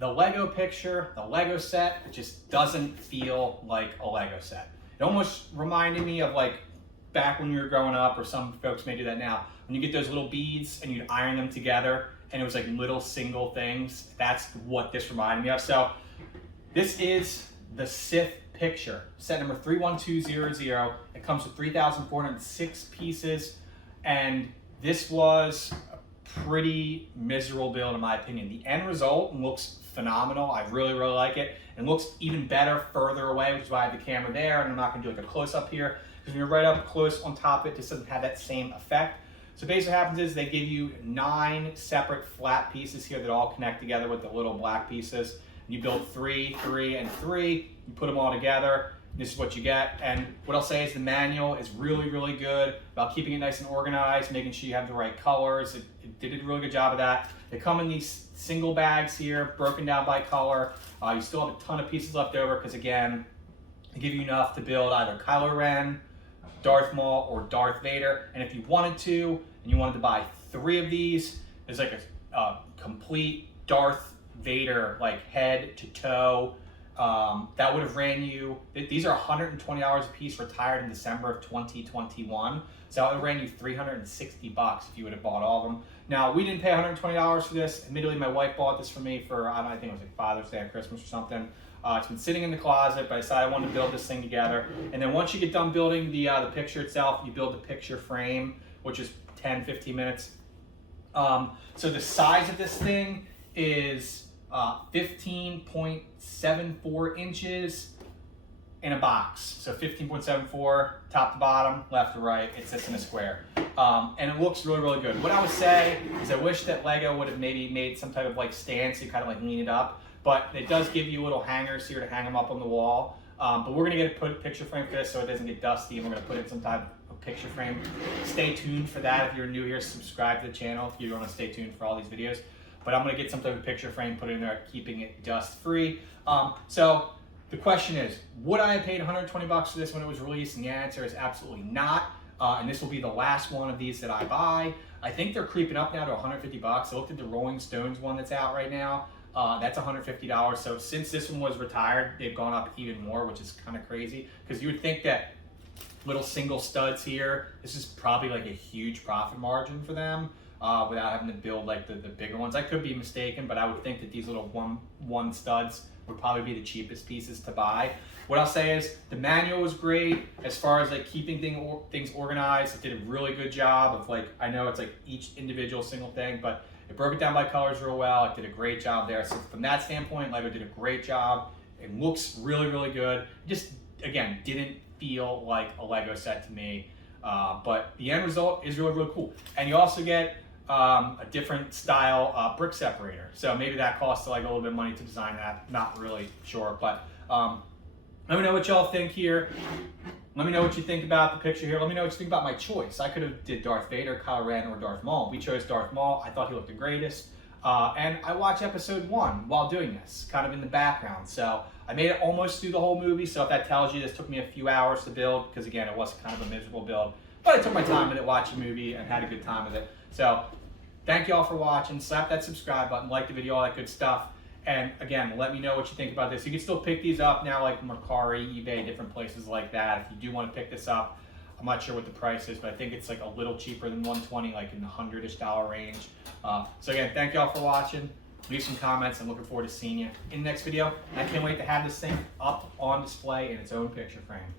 the Lego picture, the Lego set, it just doesn't feel like a Lego set. It almost reminded me of like back when you were growing up, or some folks may do that now, when you get those little beads and you'd iron them together and it was like little single things. That's what this reminded me of. So this is the Sith picture, set number 31200. It comes with 3,406 pieces, and this was a pretty miserable build in my opinion. The end result looks phenomenal. I really like it, and looks even better further away, which is why I have the camera there, and I'm not gonna do like a close-up here, because when you're right up close on top of it, this doesn't have that same effect. So basically what happens is they give you 9 separate flat pieces here that all connect together with the little black pieces. You build 3, 3, and 3, you put them all together, this is what you get. And what I'll say is the manual is really good about keeping it nice and organized, making sure you have the right colors. It did a really good job of that. They come in these single bags here, broken down by color. You still have a ton of pieces left over, because again, they give you enough to build either Kylo Ren, Darth Maul, or Darth Vader. And if you wanted to, and you wanted to buy 3 of these, there's like a complete Darth Vader, like head to toe. That would have ran you, these are $120 a piece, retired in December of 2021. So it would have ran you $360 if you would have bought all of them. Now, we didn't pay $120 for this. Admittedly, my wife bought this for me for, I think it was like Father's Day or Christmas or something. It's been sitting in the closet, but I decided I wanted to build this thing together. And then once you get done building the picture itself, you build the picture frame, which is 10-15 minutes. So the size of this thing is 15.74 inches in a box. So 15.74, top to bottom, left to right, it sits in a square. And it looks really good. What I would say is I wish that Lego would have maybe made some type of like stand so you kind of like lean it up, but it does give you little hangers here to hang them up on the wall. But we're gonna get a picture frame for this so it doesn't get dusty, and we're gonna put it in some type of picture frame. Stay tuned for that. If you're new here, subscribe to the channel if you want to stay tuned for all these videos. But I'm gonna get some type of picture frame, put it in there, keeping it dust free. So the question is, would I have paid 120 bucks for this when it was released? And the answer is absolutely not. And this will be the last one of these that I buy. I think they're creeping up now to 150 bucks. I looked at the Rolling Stones one that's out right now. That's $150. So since this one was retired, they've gone up even more, which is kind of crazy, because you would think that little single studs here, this is probably like a huge profit margin for them, without having to build like the bigger ones. I could be mistaken, but I would think that these little one studs would probably be the cheapest pieces to buy. What I'll say is the manual was great as far as like keeping things organized. It did a really good job of like, I know it's like each individual single thing, but it broke it down by colors real well. It did a great job there. So from that standpoint, Lego did a great job. It looks really good. Just, again, didn't feel like a Lego set to me. But the end result is really cool. And you also get a different style brick separator. So maybe that costs like a little bit of money to design that. Not really sure, but let me know what y'all think here. Let me know what you think about the picture here. Let me know what you think about my choice. I could have did Darth Vader, Kylo Ren, or Darth Maul. We chose Darth Maul. I thought he looked the greatest. And I watched episode 1 while doing this, kind of in the background. So I made it almost through the whole movie. So if that tells you this took me a few hours to build, because again, it was kind of a miserable build. But I took my time with it, watched the movie, and had a good time with it. So thank you all for watching. Slap that subscribe button, like the video, all that good stuff. And again, let me know what you think about this. You can still pick these up now, like Mercari, eBay, different places like that. If you do want to pick this up, I'm not sure what the price is, but I think it's like a little cheaper than 120, like in the $100-ish range. So again, thank y'all for watching. Leave some comments. I'm looking forward to seeing you in the next video. And I can't wait to have this thing up on display in its own picture frame.